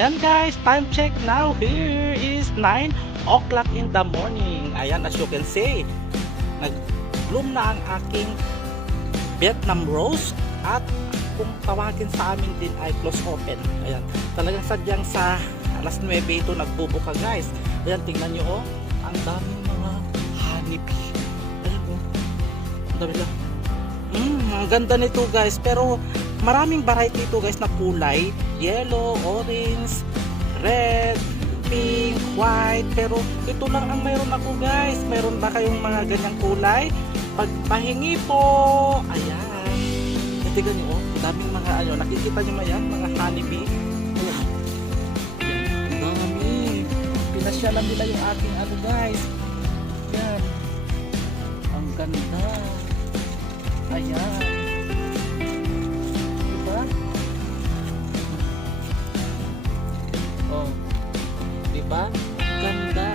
Ayan guys, time check now. Here is 9 o'clock in the morning. Ayan, as you can see, nag-bloom na ang aking Vietnam rose at kung tawagin sa amin din ay close open. Ayan, talagang sadyang sa alas 9 ito nagbubuka guys. Ayan, tingnan nyo ang daming mga honeybee. Ayan ang dami lang. Ang ganda nito guys, pero maraming variety ito guys na kulay. Yellow, orange, red, pink, white. Pero ito lang ang mayroon ako guys. Mayroon ba kayong mga ganyang kulay? Pagpahingi po. Ayan. Tignan nyo, daming mga nakikita nyo yan, mga honeybee. Ayan, ang dami. Pinasyalan nila yung ating guys. Ayan. Ang ganda. Ayan. Diba? Oh. Diba? Ganda.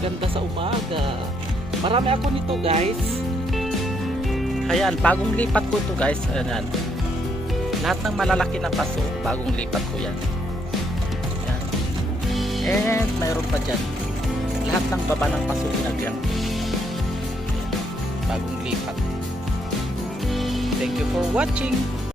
Ganda sa umaga. Marami ako nito guys. Ayan, bagong lipat ko to guys. Ayan. Lahat ng malalaki na paso, bagong lipat ko yan. Ayan. And mayroon pa dyan. Lahat ng baba ng paso ginagyan. Bagong lipat. Thank you for watching.